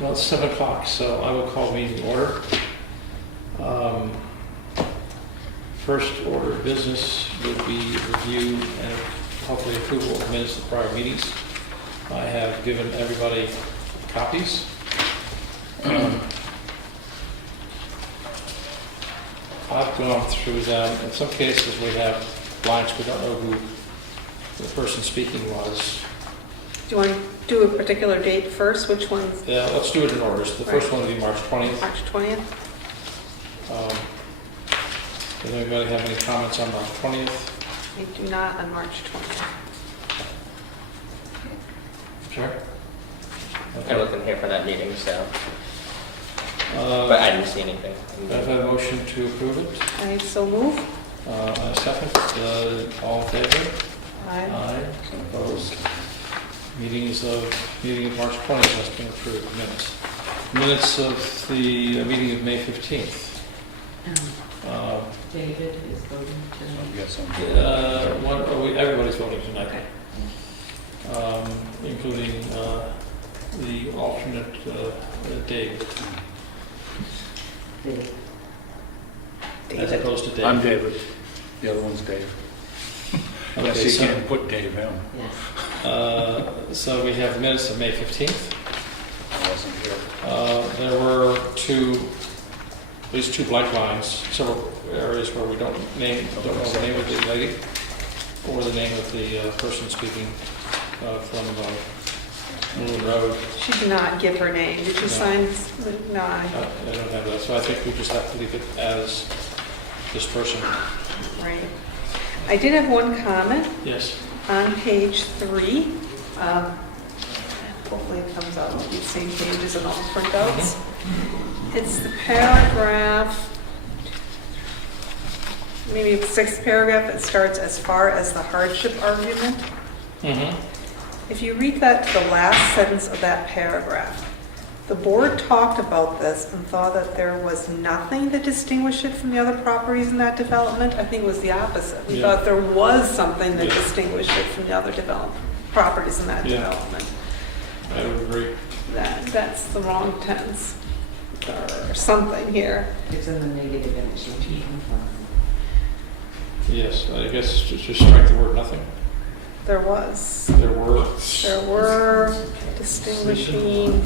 Well, it's 7 o'clock, so I will call meeting to order. First order of business would be review and hopefully approval of minutes of prior meetings. I have given everybody copies. I've gone through them. In some cases we have blanks. We don't know who the person speaking was. Do you want to do a particular date first? Which ones? Yeah, let's do it in order. The first one will be March 20th. March 20th. Does anybody have any comments on March 20th? I do not on March 20th. Sure. I wasn't here for that meeting, so. But I didn't see anything. I've had a motion to approve it. I so move. A second. All in favor? Aye. Aye. Opposed? Meeting of March 20th has been approved. Minutes of the meeting of May 15th. David is voting Everybody's voting tonight. Okay. Including the alternate Dave. As opposed to Dave. I'm David. The other one's Dave. Okay, Yes, you so, can't put Dave in. Yes. so we have minutes of May 15th. I wasn't here. There were at least two blank lines, several areas where we don't know the name of the lady or the name of the person speaking from Moon Road. She did not give her name. Did she No. sign? No. I don't have that, so I think we just have to leave it as this person. Right. I did have one comment Yes. on page 3. Hopefully it comes out on the same pages and all the printouts. It's the paragraph, maybe the 6th paragraph. It starts as far as the hardship argument. Mm-hmm. If you read that to the last sentence of that paragraph, the board talked about this and thought that there was nothing to distinguish it from the other properties in that development. I think it was the opposite. We Yeah. thought there was something that Yeah. distinguished it from the other properties in that Yeah. development. I would agree. That's the wrong tense or something here. It's in the negative and it should be confirmed. Yes, I guess just strike the word nothing. There was. There were. There were distinguishing.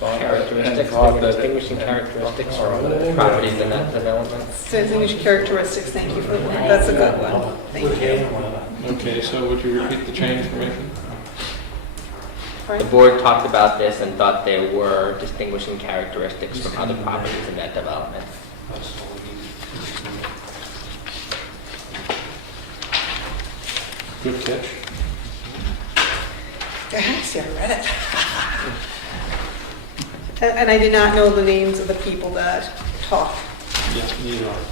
Characteristics, distinguishing characteristics or properties in that development. Distinguishing characteristics, thank you for the word. That's a good one. Thank you. Okay, so would you repeat the change for me? The board talked about this and thought there were distinguishing characteristics from other properties in that development. Good catch. Yes, I read it. And I did not know the names of the people that talked. Yes, neither are.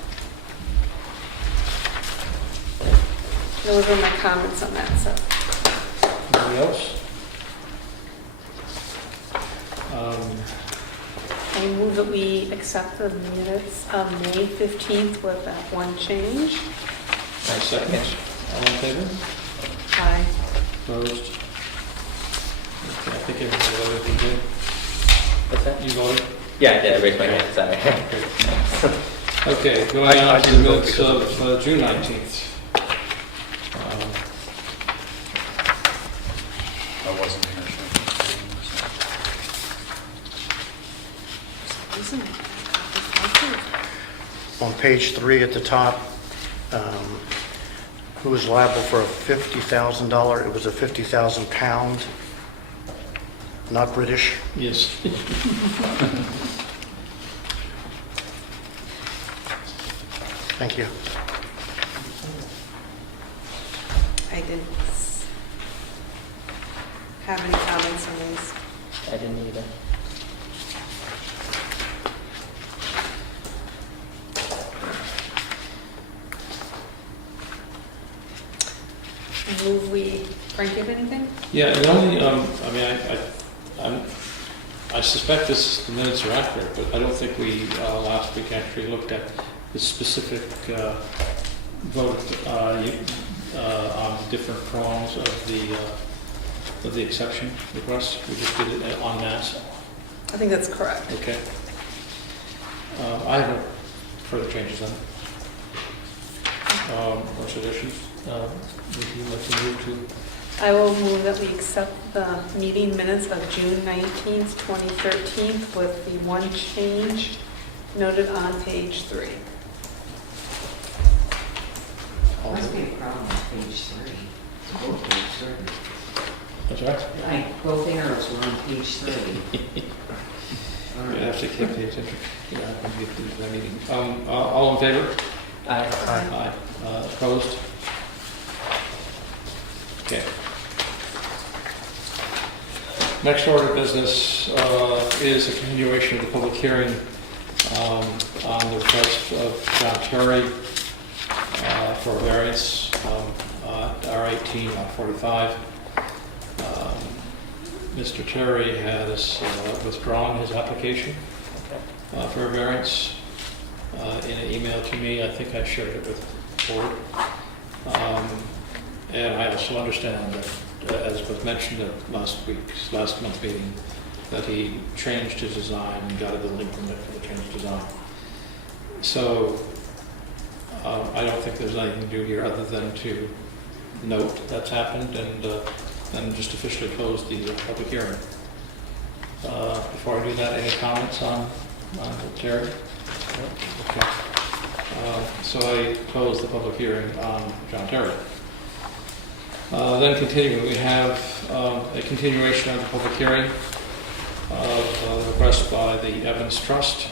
Those were my comments on that, so. Anybody else? I move that we accept the minutes of May 15th with that one change. I second. All in favor? Aye. Opposed? Okay, I think everybody voted. You did? What's that? You voted? Yeah, I did. I raised my hand, sorry. Okay, going I on to the didn't vote minutes because of June 19th. I wasn't here. Isn't it? On page 3 at the top, who was liable for a $50,000? It was a 50,000 pound, not British. Yes. Thank you. I didn't have any comments on these. I didn't either. Move we, Frank, you have anything? Yeah, the only, I suspect the minutes are accurate, but I don't think we last week actually looked at the specific vote on different prongs of the of the exception request? We just did it en masse? I think that's correct. Okay. I have no further changes on it. Or suggestions. Would you like to move to? I will move that we accept the meeting minutes of June 19th, 2013 with the one change noted on page 3. Must be a problem with page 3. Both page 3. That's right. Like, both arrows were on page 3. All You right. have to keep the attention. Yeah, I'm going to get through that meeting. All in favor? Aye. Aye. Opposed? Okay. Next order of business is a continuation of the public hearing on the request of John Terry for a variance R18 on 45. Mr. Terry has withdrawn his application for a variance in an email to me. I think I shared it with the board. And I also understand that, as was mentioned at last month's meeting, that he changed his design and got a building permit for the changed design. So I don't think there's anything to do here other than to note that's happened and just officially close the public hearing. Before I do that, any comments on Terry? Okay. So I close the public hearing on John Terry. Then continuing, we have a continuation of the public hearing of a request by the Evans Trust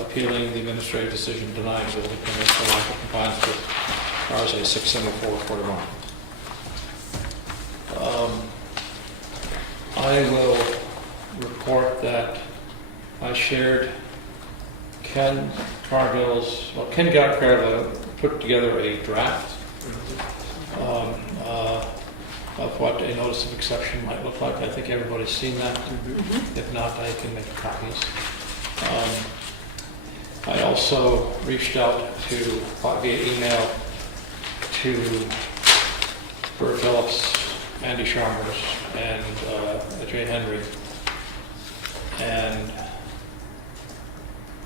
appealing the administrative decision denying building permit for lack of compliance with RSA 674-41. I will report that I shared Ken Cargill's put together a draft of what a notice of exception might look like. I think everybody's seen that. If not, I can make copies. I also reached out via email to Bert Phillips, Andy Chalmers, and Jay Henry, and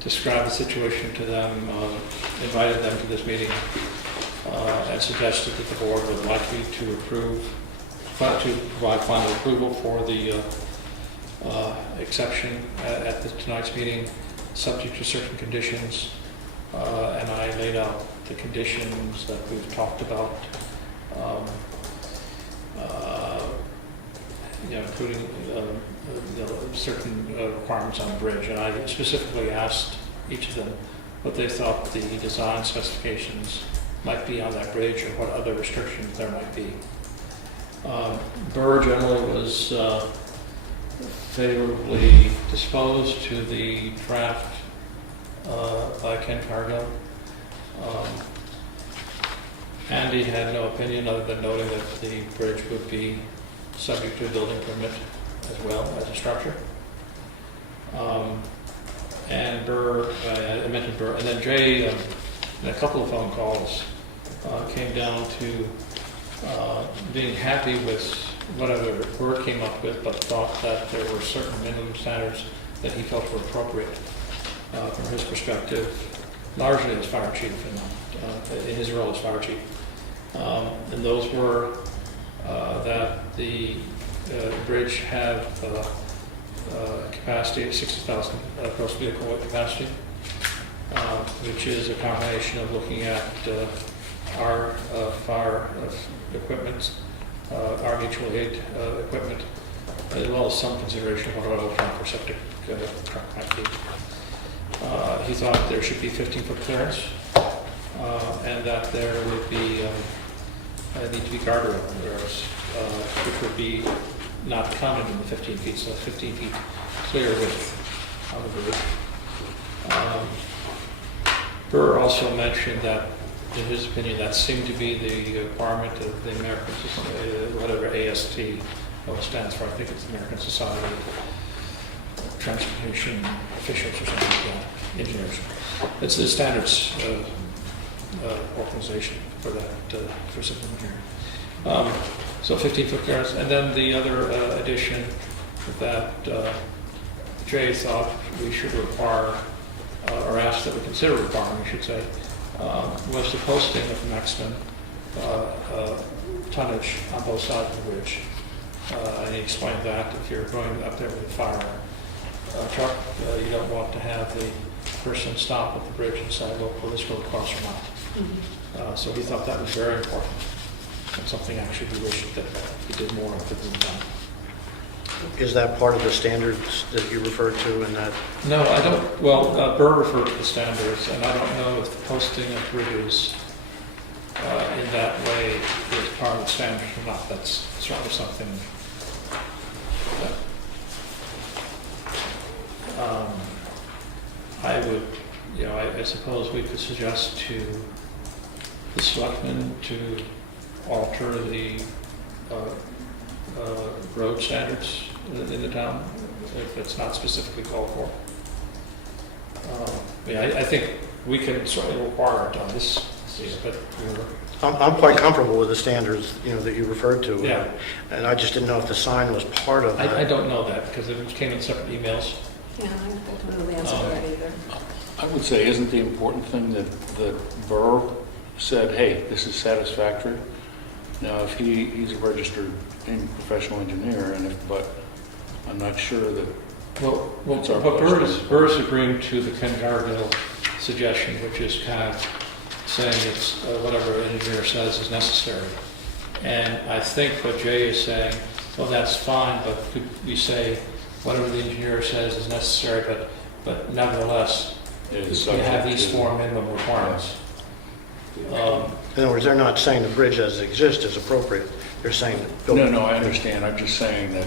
described the situation to them, invited them to this meeting, and suggested that the board would like me to provide final approval for the exception at tonight's meeting, subject to certain conditions. And I laid out the conditions that we've talked about, including certain requirements on the bridge. And I specifically asked each of them what they thought the design specifications might be on that bridge or what other restrictions there might be. Burr generally was favorably disposed to the draft by Ken Cargill. Andy had no opinion other than noting that the bridge would be subject to a building permit as well as a structure. And Burr, I mentioned Burr, and then Jay, in a couple of phone calls, came down to being happy with whatever Burr came up with, but thought that there were certain minimum standards that he felt were appropriate from his perspective, largely as fire chief in his role as fire chief. And those were that the bridge had capacity of 60,000 gross vehicle weight capacity, which is a combination of looking at our fire equipment, our mutual aid equipment, as well as some consideration of what oil tank or septic truck might be. He thought there should be 15-foot clearance, and that there would be need to be guardrail rails, which would be not counted in the 15 feet, so 15 feet clear width on the bridge. Burr also mentioned that, in his opinion, that seemed to be the requirement of the American Society, whatever AST stands for. I think it's the American Society of Transportation Officials or something like that, engineers. It's the standards organization for that, for something here. So 15-foot clearance, and then the other addition that Jay thought we should require, or asked that we consider requiring, I should say, was the posting of maximum tonnage on both sides of the bridge. And he explained that if you're going up there with a fire truck, you don't want to have the person stop at the bridge and say, look, will this go across or not? So he thought that was very important, and something actually we wish that he did more of it than that. Is that part of the standards that you referred to in that? No, I don't, well, Burr referred to the standards, and I don't know if the posting of bridges in that way is part of the standards or not. That's certainly something that I would, I suppose we could suggest to the selectmen to alter the road standards in the town if it's not specifically called for. I think we can certainly require it on this, but I'm quite comfortable with the standards, that you referred to. Yeah. And I just didn't know if the sign was part of that. I don't know that because it came in separate emails. Yeah, I don't know the answer to that either. I would say, isn't the important thing that Burr said, hey, this is satisfactory? Now, if he's a registered professional engineer, but I'm not sure that. Well, That's our but question. Burr is agreeing to the Ken Gargill suggestion, which is kind of saying it's whatever the engineer says is necessary. And I think what Jay is saying, well, that's fine, but could we say whatever the engineer says is necessary, but nevertheless, It is we have subject these to- four minimum requirements. In other words, they're not saying the bridge as it exists is appropriate. They're saying that. No, I understand. I'm just saying that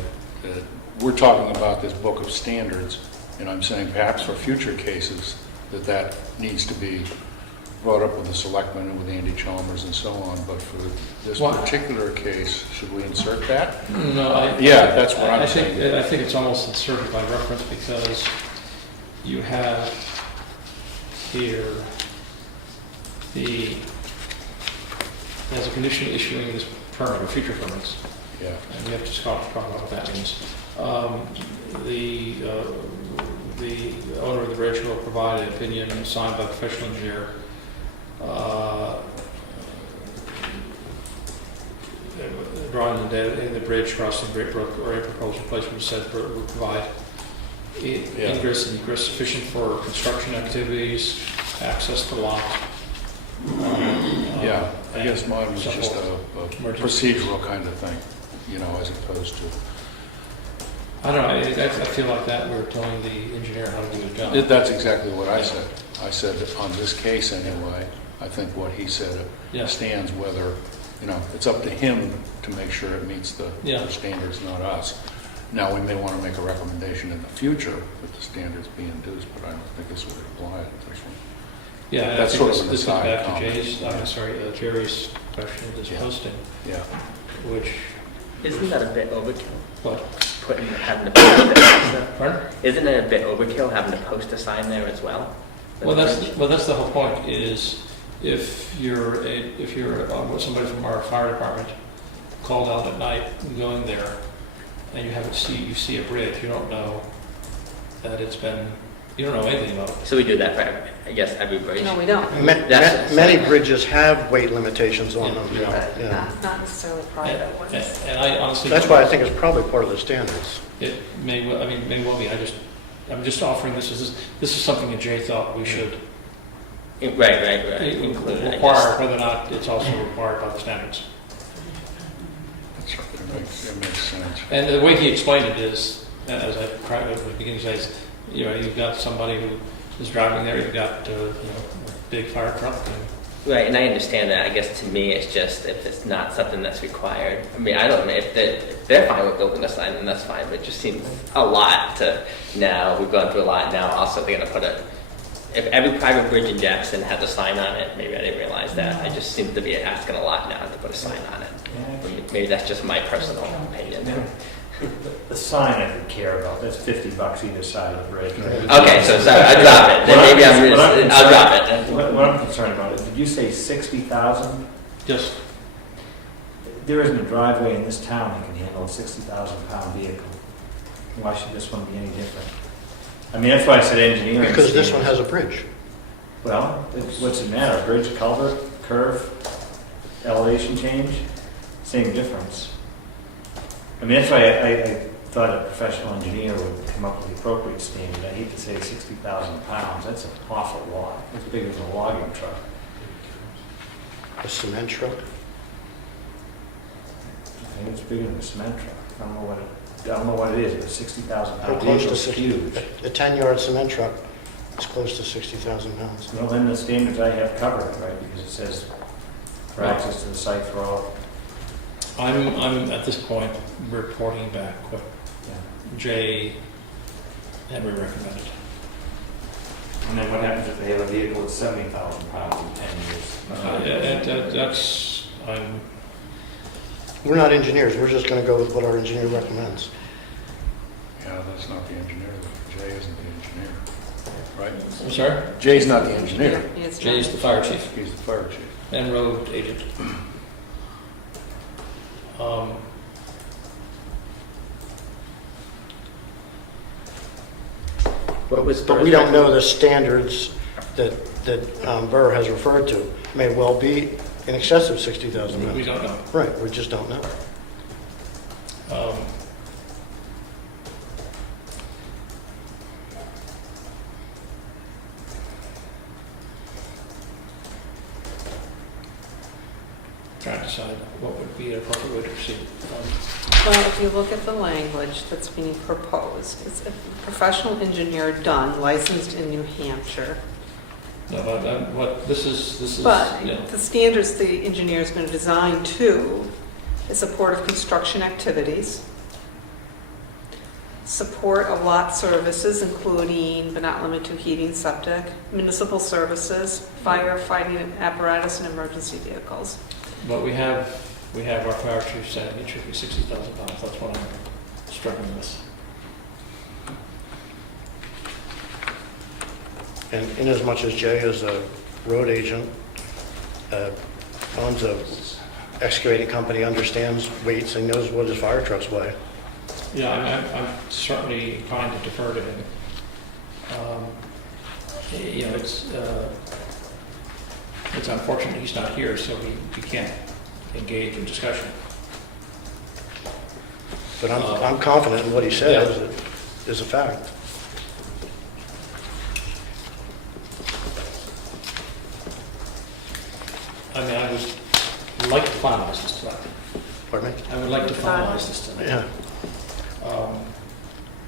we're talking about this book of standards, and I'm saying perhaps for future cases that needs to be brought up with the selectmen and with Andy Chalmers and so on, but for this Well, particular case, should we insert that? No, Yeah, that's what I'm saying. I think it's almost inserted by reference because you have here as a condition of issuing this permit or future permits, Yeah. and we have to talk about what that means. The owner of the bridge will provide an opinion signed by a professional engineer. Drawing in the bridge crossing Great Brook or a proposed replacement said will provide ingress and egress sufficient for construction activities, access to lot. Yeah, I guess mine was so just forth. a procedural kind of thing, as opposed to. I don't know, I feel like that we're telling the engineer how to do his job. That's exactly what I said. I said that on this case anyway, I think what he said Yeah. stands whether, it's up to him to make sure it meets the Yeah. standards, not us. Now, we may want to make a recommendation in the future that the standards be induced, but I don't think this would apply to this one. Yeah, and I That's think sort of an this goes aside back to comment. Jerry's question of this Yeah. posting, Yeah. which, Isn't that a bit overkill? what, Having to post a pardon? Isn't it a bit overkill having to post a sign there as well? Well, that's the whole point, is if you're somebody from our fire department called out at night and going there, and you see a bridge, you don't know that you don't know anything about it. So we do that for, I guess, every bridge. No, we don't. That's- Many bridges have weight limitations on them. But Yeah. not necessarily private ones. And I honestly. That's why I think it's probably part of the standards. It may well be, I'm just offering this is something that Jay thought we should Right. Include it, I require, guess. whether or not it's also required by the standards. It makes sense. And the way he explained it is, as I tried at the beginning to say, is, you've got somebody who is driving there, you've got, a big fire truck, and Right, and I understand that. I guess to me, it's just if it's not something that's required. I mean, I don't know if they're fine with building a sign, then that's fine. But it just seems a lot to now. We've gone through a lot now. Also, they're going to put if every private bridge in Jackson had a sign on it, maybe I didn't realize that. I just seem to be asking a lot now to put a sign on it. Maybe that's just my personal opinion. The sign I could care about, that's $50 either side of the bridge. Okay, so sorry, I'll drop it. Then maybe I'll drop it. What I'm concerned about is, did you say 60,000? just, there isn't a driveway in this town that can handle a 60,000-pound vehicle. Why should this one be any different? I mean, that's why I said engineering. Because this one standards. has a bridge. Well, what's it matter? Bridge, culvert, curve, elevation change, same difference. I mean, that's why I thought a professional engineer would come up with the appropriate standard. I hate to say 60,000 pounds. That's an awful lot. It's bigger than a logging truck. A cement truck. I think it's bigger than a cement truck. I don't know what it is, but 60,000 How pound close vehicle to is 60? huge. A 10-yard cement truck is close to 60,000 pounds. Well, then the standards I have cover it, right? Because it says for access to the site for all. I'm at this point reporting back what Yeah. Jay Henry recommended. And then what happens if they have a vehicle that's 70,000 pounds in 10 years? That's, We're not engineers, we're just going to go with what our engineer recommends. Yeah, that's not the engineer. Jay isn't the engineer, right? I'm sorry? Jay's not the engineer. It's not- Jay's the fire chief He's the fire chief. and road agent. What was But we don't know the standards that Burr has referred to. May well be in excess of 60,000 We pounds. don't know. Right, we just don't know. Trying to decide what would be an appropriate way to proceed. Well, if you look at the language that's being proposed, it's a professional engineer done, licensed in New Hampshire. No, but what, this is, But yeah. the standards the engineer is going to design to is support of construction activities, support of lot services, including but not limited to heating, septic, municipal services, firefighting apparatus, and emergency vehicles. But we have our fire chief saying it should be 60,000 pounds. That's what I'm struggling with. And inasmuch as Jay is a road agent, owns a excavating company, understands weights, and knows what his fire trucks weigh. Yeah, I'm certainly inclined to defer to him. You know, it's unfortunate he's not here, so we can't engage in discussion. But I'm confident in what he said is a fact. I mean, I would like to finalize this tonight. Pardon me? I would like to finalize this tonight. Yeah.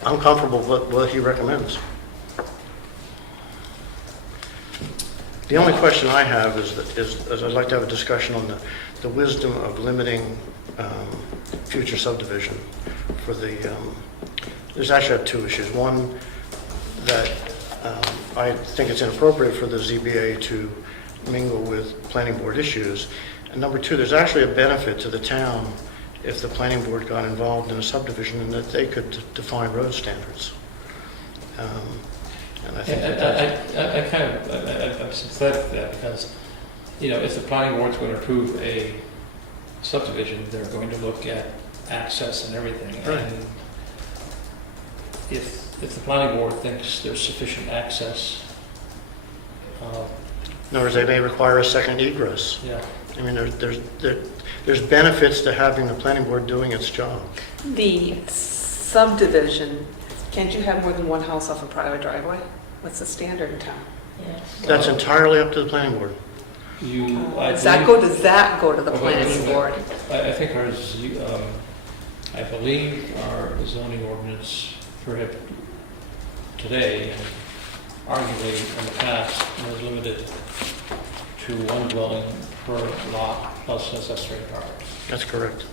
I'm comfortable with what he recommends. The only question I have is I'd like to have a discussion on the wisdom of limiting future subdivision for the, there's actually have two issues. One, that I think it's inappropriate for the ZBA to mingle with planning board issues. And number two, there's actually a benefit to the town if the planning board got involved in a subdivision and that they could define road standards. And I think I'm sympathetic to that because, you know, if the planning board's going to approve a subdivision, they're going to look at access and everything. Right. And if the planning board thinks there's sufficient access, in other words, they may require a second egress. yeah. I mean, there's benefits to having the planning board doing its job. The subdivision, can't you have more than one house off a private driveway? What's the standard in town? That's entirely up to the planning board. Does that go to the planning board? I think I believe our zoning ordinance prohibit today, and arguably in the past, was limited to one dwelling per lot plus accessory apartment. That's correct.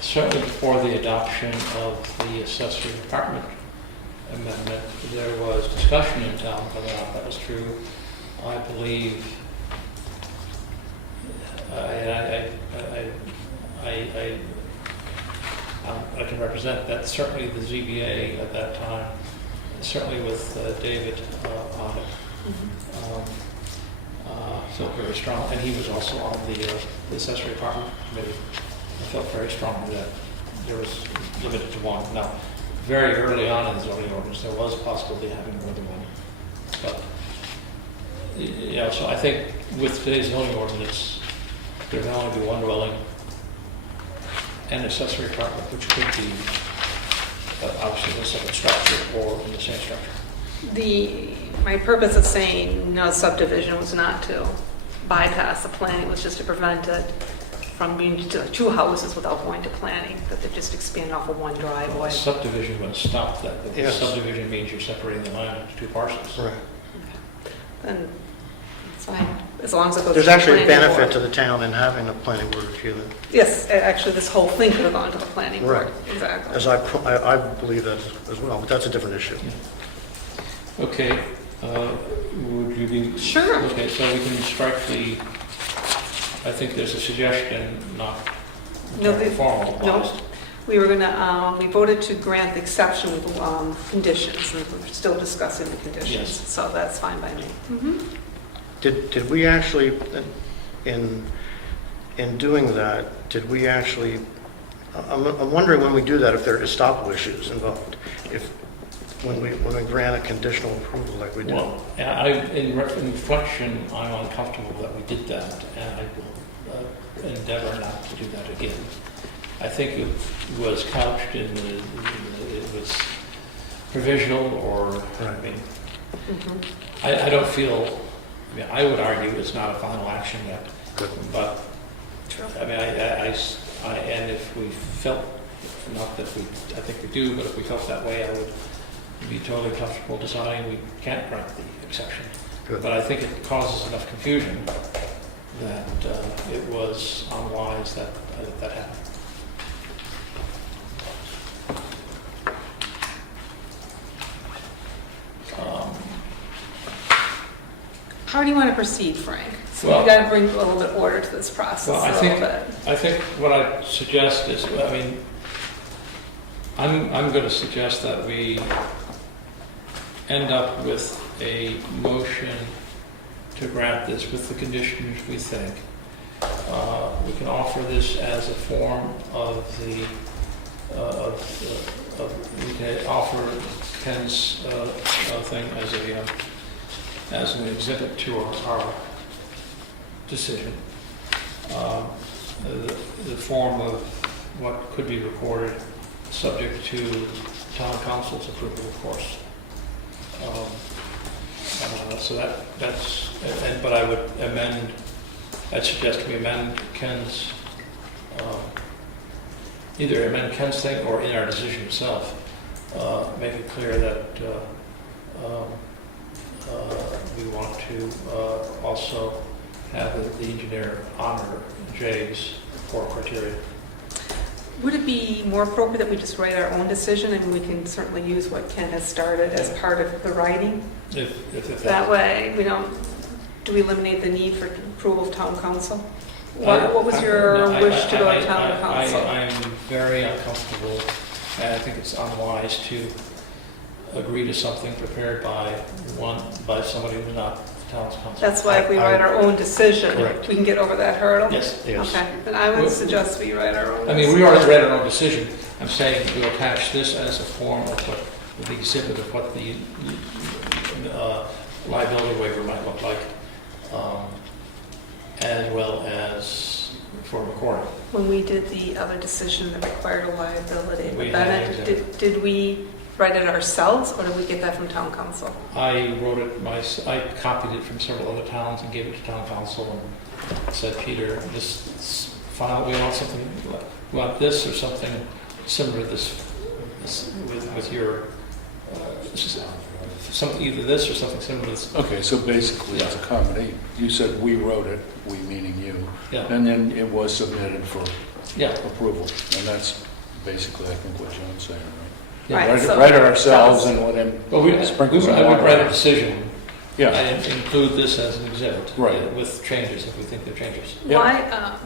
Certainly before the adoption of the accessory apartment amendment, there was discussion in town whether or not that was true. I believe, I can represent that certainly the ZBA at that time, certainly with David on it, felt very strong, and he was also on the accessory apartment committee. I felt very strongly that there was limited to one. Now, very early on in the zoning ordinance, there was a possibility of having more than one. But, yeah, so I think with today's zoning ordinance, there can only be one dwelling and accessory apartment, which could be obviously in a separate structure or in the same structure. My purpose of saying no subdivision was not to bypass the planning, it was just to prevent it from being two houses without going to planning, that they just expand off of one driveway. Subdivision would stop that. Yes. Subdivision means you're separating the land into two parcels. Right. Then it's fine, as long as it goes. There's to the actually a planning benefit board. to the town in having a planning board review it. Yes, actually, this whole thing could have gone to the planning board. Right. Exactly. As I believe that as well, but that's a different issue. Okay, would you be? Sure. Okay, so we can strike I think there's a suggestion, not No, formal. No, we were gonna, we voted to grant the exception with conditions, and we're still discussing the conditions, Yes. so that's fine by me. Did we actually, in doing that, did we actually, I'm wondering when we do that, if there are estoppel issues involved, when we grant a conditional approval like we do. Well, in reflection, I'm uncomfortable that we did that, and I will endeavor not to do that again. I think it was couched in it was provisional, or, I mean, I don't feel, I would argue it's not a final action yet. Good. But, True. I mean, and if we felt, not that I think we do, but if we felt that way, I would be totally comfortable deciding we can't grant the exception. Good. But I think it causes enough confusion that it was unwise that happened. How do you want to proceed, Frank? So Well- you got to bring a little bit of order to this process Well, I a little think, bit. I think what I suggest is, I mean, I'm going to suggest that we end up with a motion to grant this with the conditions we think. We can offer this as a form of we can offer Ken's thing as an exhibit to our decision. The form of what could be recorded, subject to town council's approval, of course. So that's, but I would amend, I'd suggest we amend Ken's, either amend Ken's thing or in our decision itself, make it clear that we want to also have the engineer honor Jay's core criteria. Would it be more appropriate that we just write our own decision, and we can certainly use what Ken has started as part of the writing? If That way, do we eliminate the need for approval of town council? What was your wish to go to town council? I'm very uncomfortable, and I think it's unwise to agree to something prepared by somebody who's not the town's council. That's why if we write our own decision, Correct. we can get over that hurdle? Yes. Yes. Okay, then I would suggest we write our own. I mean, we already read our own decision. I'm saying we'll attach this as a form of what the exhibit of what the liability waiver might look like, as well as for recording. When we did the other decision that required a liability, We but had then it, did we write it ourselves, or did we get that from town council? I wrote it, I copied it from several other towns and gave it to town council and said, Peter, this file, we want something, we want this or something similar to this with your, either this or something similar to this. Okay, so basically it's a combination. You said we wrote it, we meaning you, Yeah, and then it was submitted for yeah. approval. And that's basically, I think, what John's saying, right? Right, Write it- so- write it ourselves and let him Well, sprinkle some I would water write on a it. decision. Yeah, And include this as an exhibit. Right. With changes, if we think there are changes. Yeah. Why,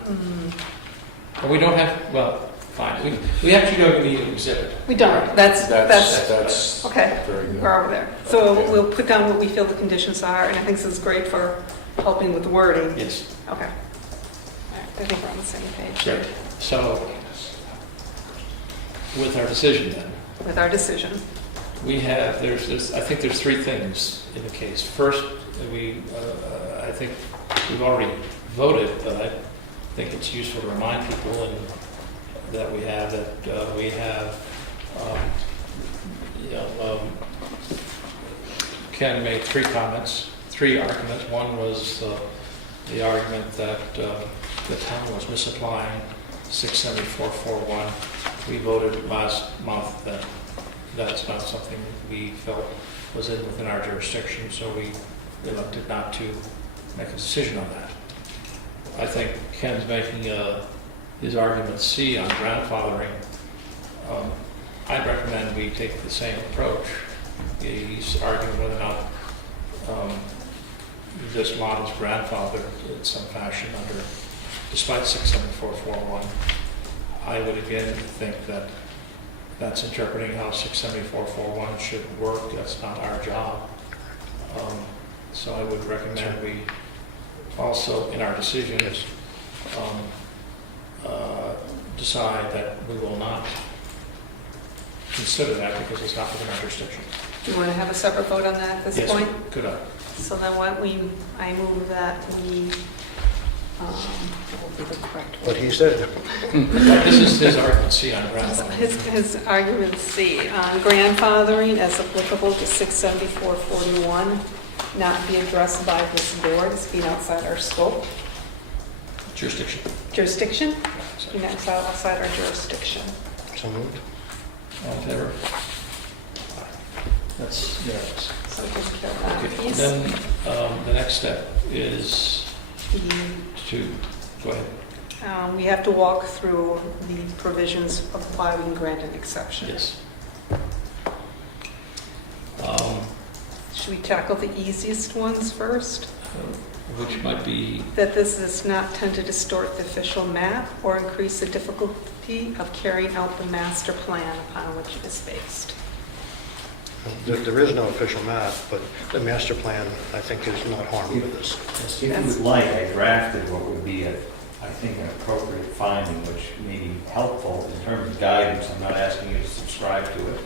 But we don't have, well, fine, we actually don't need an exhibit. we don't, that's okay, very good. we're over there. So Okay. we'll put down what we feel the conditions are, and I think this is great for helping with the wording. Yes. Okay. All right, I think we're on the same page Great. So, with our decision then, with our decision. we have, I think there's three things in the case. First, I think we've already voted, but I think it's useful to remind people that we have, Ken made three arguments. One was the argument that the town was misapplying 67441. We voted last month that that's not something we felt was within our jurisdiction, so we elected not to make a decision on that. I think Ken's making his argument C on grandfathering. I'd recommend we take the same approach. He's arguing whether or not this lot is grandfathered in some fashion under, despite 67441. I would again think that that's interpreting how 67441 should work. That's not our job. So I would recommend we also, in our decision, decide that we will not consider that because it's not within our jurisdiction. Do you want to have a separate vote on that at this point? Yes, could I? So then I move that we, what will be the correct What word? he said. This is his argument C on grandfathering. His argument C, grandfathering as applicable to 67441, not be addressed by this board, as being outside our scope. Jurisdiction. Jurisdiction? Being outside our jurisdiction. So moved. All in favor? That's unanimous. So we take care of that Okay, piece. then the next step is to, go ahead. We have to walk through the provisions of why we can grant an exception. Yes. Should we tackle the easiest ones first? Which might be, That this does not tend to distort the official map or increase the difficulty of carrying out the master plan upon which it is based. There is no official map, but the master plan, I think, is not harmed with this. If you would like, I drafted what would be, I think, an appropriate finding, which may be helpful in terms of guidance. I'm not asking you to subscribe to it.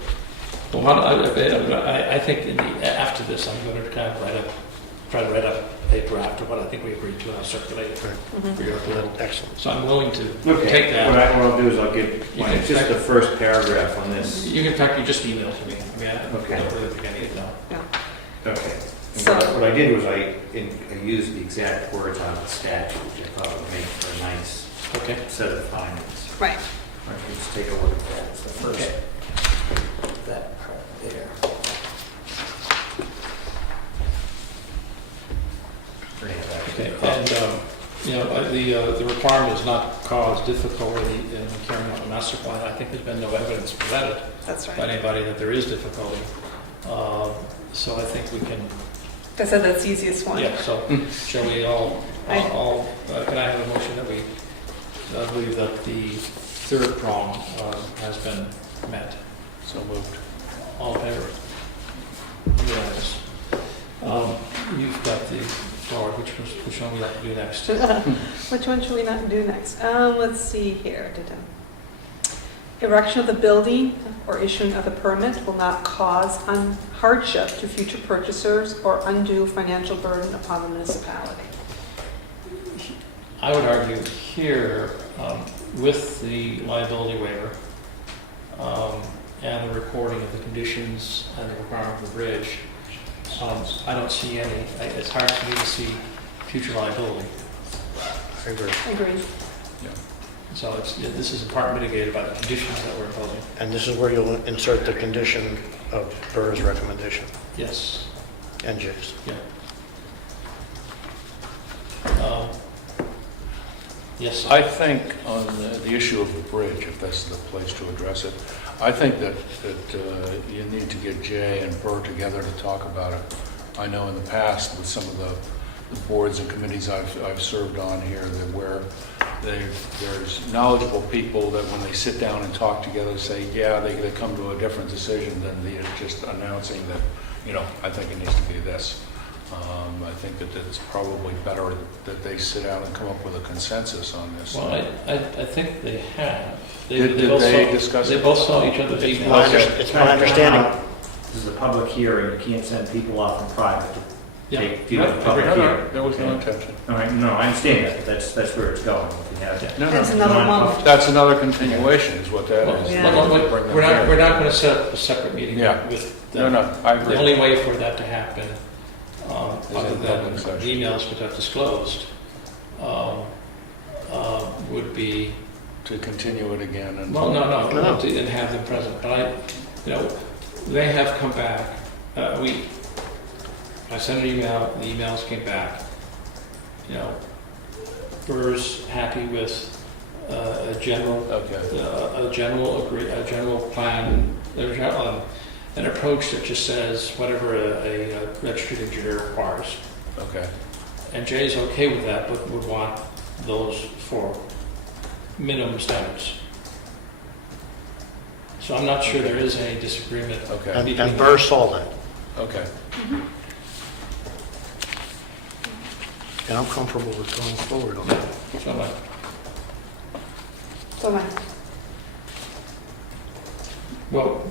well, I think after this, I'm going to kind of try to write up a draft of what I think we agreed to, and I'll circulate it Right. for your approval. Excellent. So I'm willing to Okay. take that. What I'll do is I'll give, You can it's just the first paragraph on this. You can, in fact, you just email it to me. I mean, I Okay. don't really think I need it now. Yeah. Okay. And So- what I did was I used the exact words out of the statute, which I thought would make for a nice Okay. set of findings. Right. Why don't you just take a look at that? It's the first, Okay. that part there. Okay, and, the requirement is not cause difficulty in carrying out the master plan. I think there's been no evidence presented That's by right. anybody that there is difficulty. So I think we can, I said that's the easiest one. yeah, so shall we can I have a motion that we believe that the third prong has been met? So moved. All in favor? Unanimous. You've got the floor. Which one would you like to do next? Which one should we not do next? Let's see here. Erection of the building or issuing of the permit will not cause hardship to future purchasers or undue financial burden upon the municipality. I would argue here, with the liability waiver and the recording of the conditions and the requirement of the bridge, I don't see any, it's hard for me to see future liability. I agree. Agreed. So this is in part mitigated by the conditions that we're imposing. And this is where you'll insert the condition of Burr's recommendation, Yes, and Jay's. yeah. Yes, I think on the issue of the bridge, if that's the place to address it, I think that you need to get Jay and Burr together to talk about it. I know in the past with some of the boards and committees I've served on here, that where there's knowledgeable people that when they sit down and talk together say, yeah, they come to a different decision than just announcing that, I think it needs to be this. I think that it's probably better that they sit down and come up with a consensus on this. Well, I think they have. Did both they saw- discuss They it? both saw each other's It's emails. it's my understanding. This is a public hearing, you can't send people off in private to Yeah. take, deal with the public No, hearing. There was no intention. All right, no, I understand that, but that's where it's going. If you have No, That's no, another non-public- month. that's another continuation is what that is. Yeah. Well, Bring them We're not, here. we're not going to set up a separate meeting Yeah. with No, them. no, I The agree. only way for that to happen, Is other in than public session. the emails which I've disclosed, would be, To continue it again and. well, no, No. and have them present. But they have come back. I sent an email, the emails came back. Burr's happy with a general Okay, a general plan, an approach that just says whatever a registered engineer requires. okay. And Jay's okay with that, but would want those for minimum standards. So I'm not sure there is any disagreement. Okay, And Burr saw that, okay. and I'm comfortable with going forward on that. So I'm like, So, well,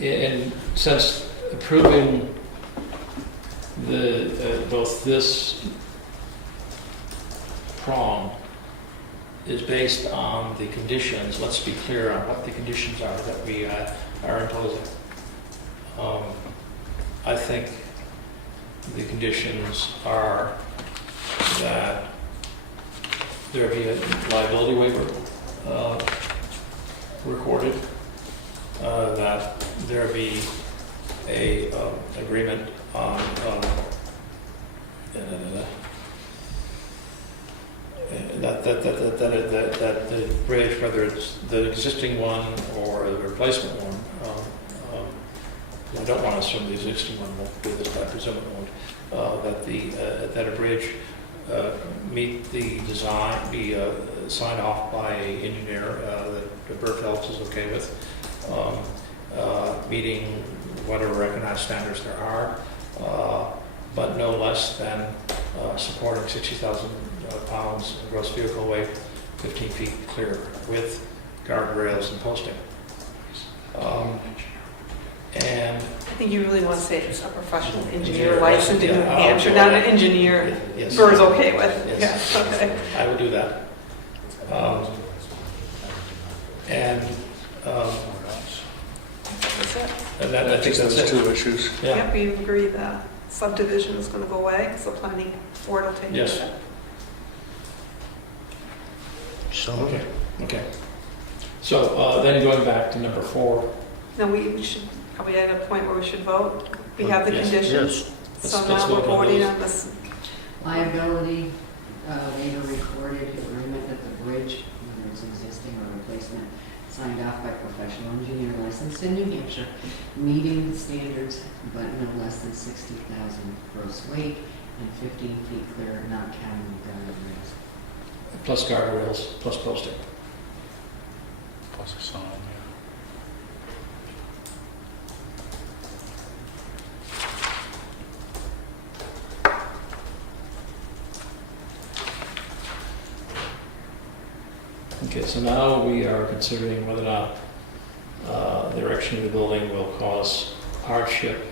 and since approving both this prong is based on the conditions, let's be clear on what the conditions are that we are imposing. I think the conditions are that there be a liability waiver recorded, that there be a agreement on that the bridge, whether it's the existing one or the replacement one, I don't want to assume the existing one won't do this, but I presume it won't, that a bridge meet the design, be signed off by an engineer that Burr Phelps is okay with, meeting whatever recognized standards there are, but no less than supporting 60,000 pounds gross vehicle weight, 15 feet clear with guardrails and posting. And I think you really want to say it's a professional engineer Engineer licensed in New license, yeah, Hampshire, I'll- not an engineer yes, Burr's okay with. Yes. Yeah, okay. I would do that. And That's it. that, I think Just that's those it. two issues. Yeah. Yep, we agree that subdivision is going to go away, so planning board will take care of Yes. it. So, Okay. So then going back to number 4. Now, we should, are we at a point where we should vote? We have the Yes. conditions, yes, so Let's now we're vote on voting those. on this. Liability, waiver recorded agreement that the bridge, whether it's existing or replacement, signed off by professional engineer licensed in New Hampshire, meeting the standards, but no less than 60,000 gross weight and 15 feet clear, not counting guardrails. Plus guardrails, plus posting. Plus a sign, Okay, so now we are considering whether or not the erection of the building will cause hardship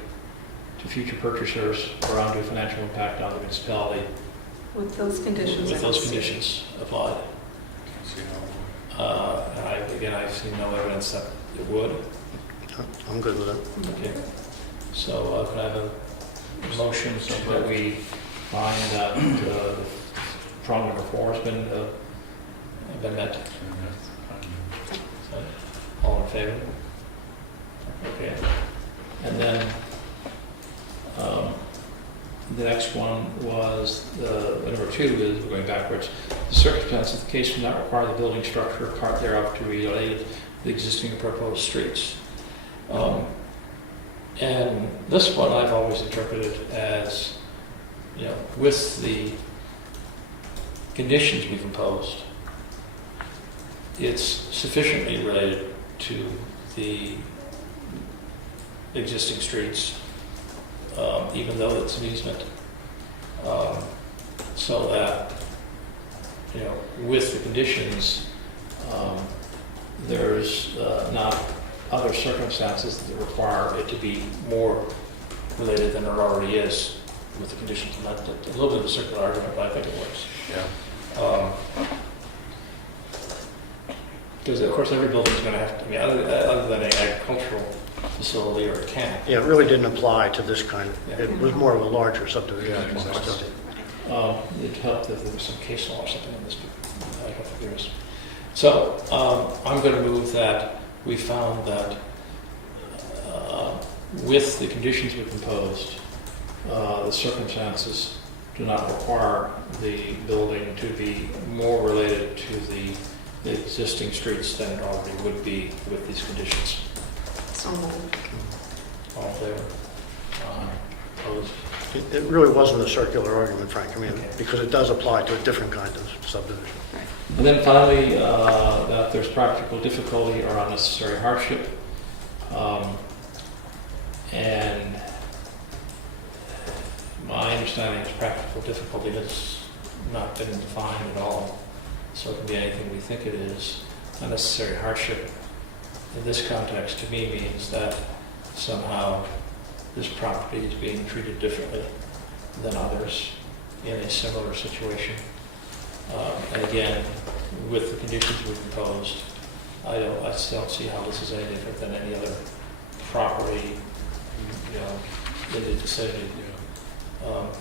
to future purchasers or undue financial impact on the municipality With those conditions. with those conditions applied. Can't see how. And I've seen no evidence that it would. I'm good with it. Okay. So can I have a motion so that we find that prong number 4 has been met? All in favor? Okay. And then the next one was, number 2 is, we're going backwards, the circumstances of the case do not require the building structure or part thereof to be related to the existing or proposed streets. And this one I've always interpreted as, with the conditions we've imposed, it's sufficiently related to the existing streets even though it's an easement. So that, with the conditions, there's not other circumstances that require it to be more related than it already is with the conditions. And that's a little bit of a circular argument, but I think it works. Yeah. Because of course every building is going to have to, other than an agricultural facility or a camp. Yeah, it really didn't apply to this kind of, Yeah. it was more of a larger subdivision. Yeah, exactly. It'd help if there was some case law or something in this, but I don't think there is. So I'm going to move that we found that with the conditions we've imposed, the circumstances do not require the building to be more related to the existing streets than it already would be with these conditions. So moved. All in favor? Opposed? It really wasn't a circular argument, Frank, I mean, Okay. because it does apply to a different kind of subdivision. And then finally, that there's practical difficulty or unnecessary hardship. And my understanding is practical difficulty has not been defined at all. So it can be anything we think it is. Unnecessary hardship in this context to me means that somehow this property is being treated differently than others in a similar situation. And again, with the conditions we've imposed, I still don't see how this is any different than any other property, in the vicinity.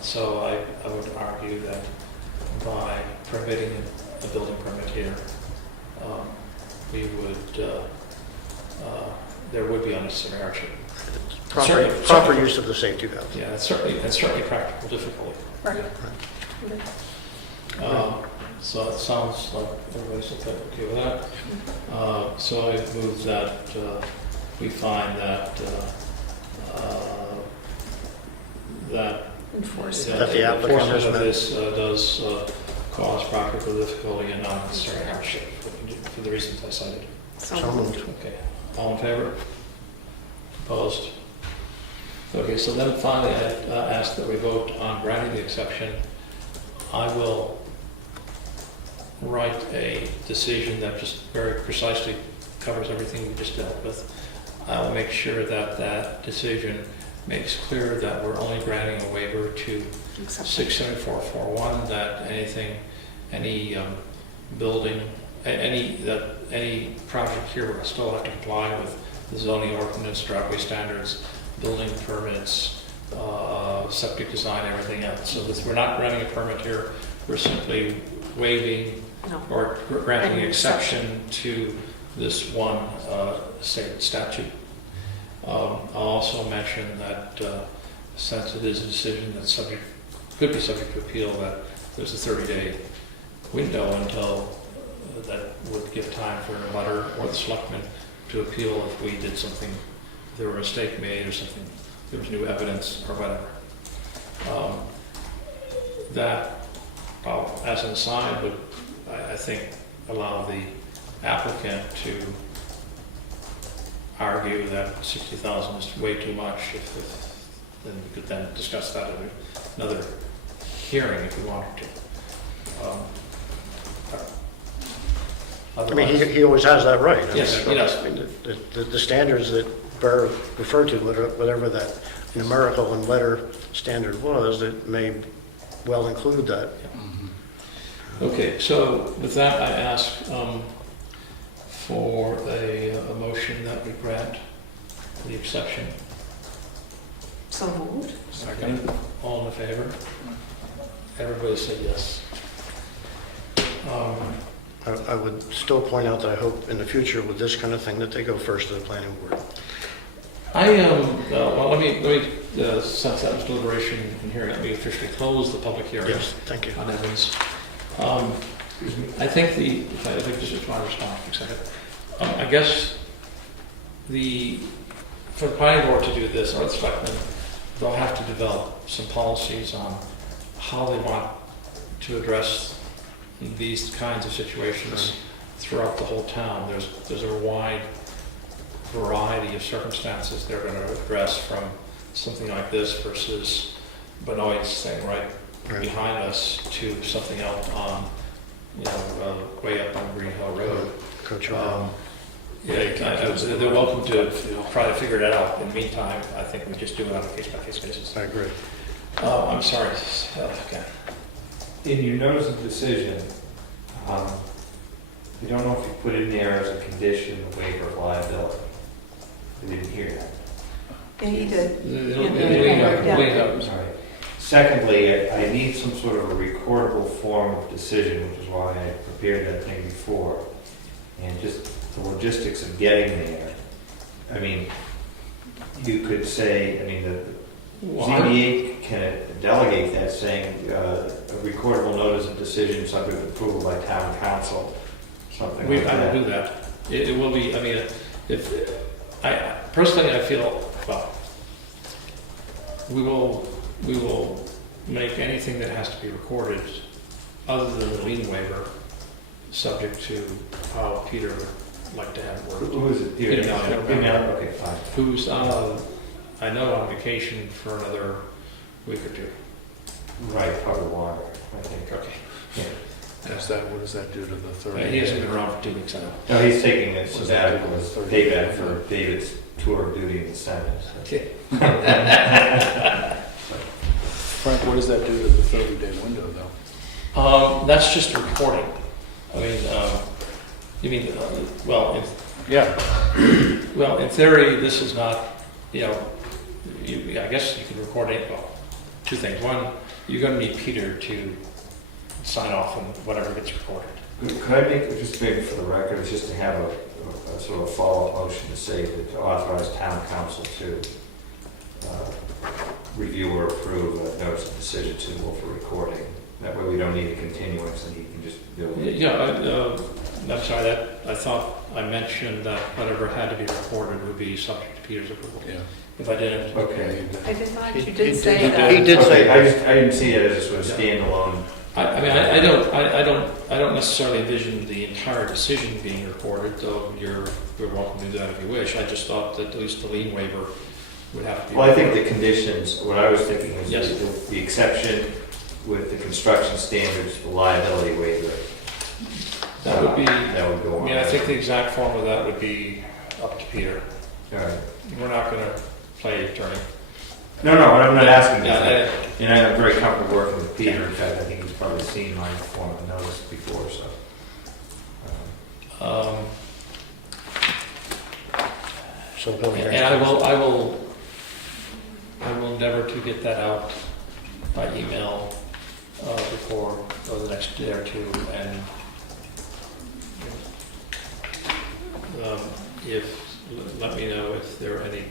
So I would argue that by permitting a building permit here, we would, there would be unnecessary hardship. Proper use of the safety valve. Yeah, it's certainly practical difficulty. Right. So it sounds like everybody's okay with that. So I move that we find that that Enforcement. That the applicant has enforcement of met. this does cause practical difficulty and not necessary hardship for the reasons I cited. So moved. Okay, all in favor? Opposed? Okay, so then finally I ask that we vote on granting the exception. I will write a decision that just very precisely covers everything we just dealt with. I will make sure that that decision makes clear that we're only granting a waiver to 67441, that any building, any project here will still have to comply with the zoning ordinance, driveway standards, building permits, septic design, everything else. So this, we're not granting a permit here, we're simply waiving No. or granting an exception to this one state statute. I'll also mention that since it is a decision that's could be subject to appeal, that there's a 30-day window until that would give time for a letter or the selectmen to appeal if we did something, if there were a mistake made or something, there was new evidence or whatever. That, as an aside, would, I think, allow the applicant to argue that 60,000 is way too much. If then we could then discuss that at another hearing if we wanted to. I mean, he always has that right. I mean, Yes, he does. I mean, the standards that Burr referred to, whatever that numerical and letter standard was, it may well include that. Okay, so with that, I ask for a motion that we grant the exception. So moved. Second. All in favor? Everybody said yes. I would still point out that I hope in the future with this kind of thing that they go first to the planning board. Well, let me since that was deliberation and hearing, let me officially close the public hearing. Yes, thank you. On Evans. I think I think this is my response for a second. I guess for the planning board to do this, or the selectmen, they'll have to develop some policies on how they want to address these kinds of situations throughout the whole town. There's a wide variety of circumstances they're going to address, from something like this versus Benoit's staying right Right. behind us to something else on, way up on Green Hill Road. Coach O'Donnell. They're welcome to try to figure that out. In the meantime, I think we just do it on a case-by-case basis. I agree. Oh, I'm sorry. Okay. In your notice of decision, you don't know if you put in there as a condition the waiver of liability. I didn't hear that. Yeah, he did. Yeah. All right. Secondly, I need some sort of a recordable form of decision, which is why I prepared that thing before. And just the logistics of getting there. I mean, you could say, the ZBA can delegate that, saying a recordable notice of decision subject to approval by town council, something like I that. will do that. It will be, personally, I feel, we will make anything that has to be recorded, other than the lien waiver, subject to how Peter would like to have it worked. Who is it? Peter Mallon. Okay, fine. Who's I know on vacation for another week or two. Right, probably longer, I think. Okay. Yeah. What does that do to the third? He hasn't been around for 2 weeks, I know. No, he's taking a sabbatical as Thirty. payback for David's tour of duty in the Senate. Okay. Frank, what does that do to the 30-day window, though? That's just recording. You mean, Yeah. well, in theory, this is not, I guess you can record it, two things. One, you're going to need Peter to sign off on whatever gets recorded. Could I make, just maybe for the record, it's just to have a sort of follow-up motion to say that to authorize town council to review or approve a notice of decision suitable for recording. That way we don't need a continuance and he can just do it. Yeah, I'm sorry, I thought I mentioned that whatever had to be recorded would be subject to Peter's approval. Yeah. If I didn't, Okay. I did not, He you did did say do that. He did say that. I didn't see it as a sort of standalone. I don't necessarily envision the entire decision being recorded, though you're welcome to do that if you wish. I just thought that at least the lien waiver would have to be. Well, I think the conditions, what I was thinking is Yes. the exception with the construction standards, the liability waiver. That would be, That would go on. I think the exact form of that would be up to Peter. All right. We're not going to play attorney. No, I'm not asking Yeah, that. And I'm very comfortable working with Peter. In fact, I think he's probably seen my form of notice before, so. So Bill, And I will endeavor to get that out by email before the next day or two, and let me know if there are any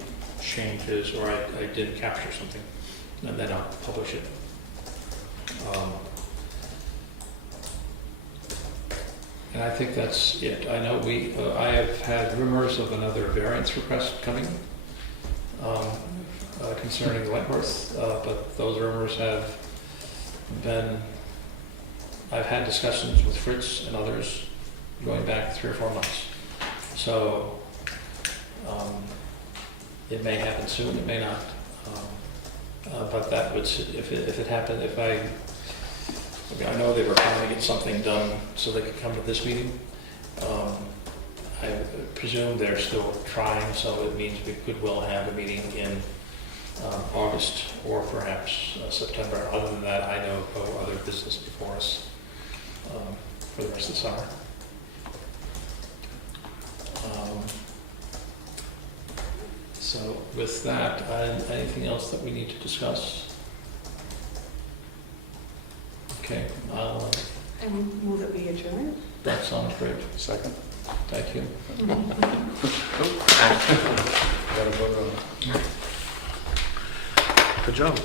changes or I didn't capture something, and then I'll publish it. And I think that's it. I know I have had rumors of another variance request coming concerning Wentworth, but those rumors have been, I've had discussions with Fritz and others going back 3 or 4 months. So it may happen soon, it may not. But that would, if it happened, I know they were trying to get something done so they could come to this meeting. I presume they're still trying, so it means we could well have a meeting in August or perhaps September. Other than that, I know of no other business before us for the rest of the summer. So with that, anything else that we need to discuss? Okay, I move that we adjourn. that sounds great. Second? Thank you. Got to vote on it. Good job.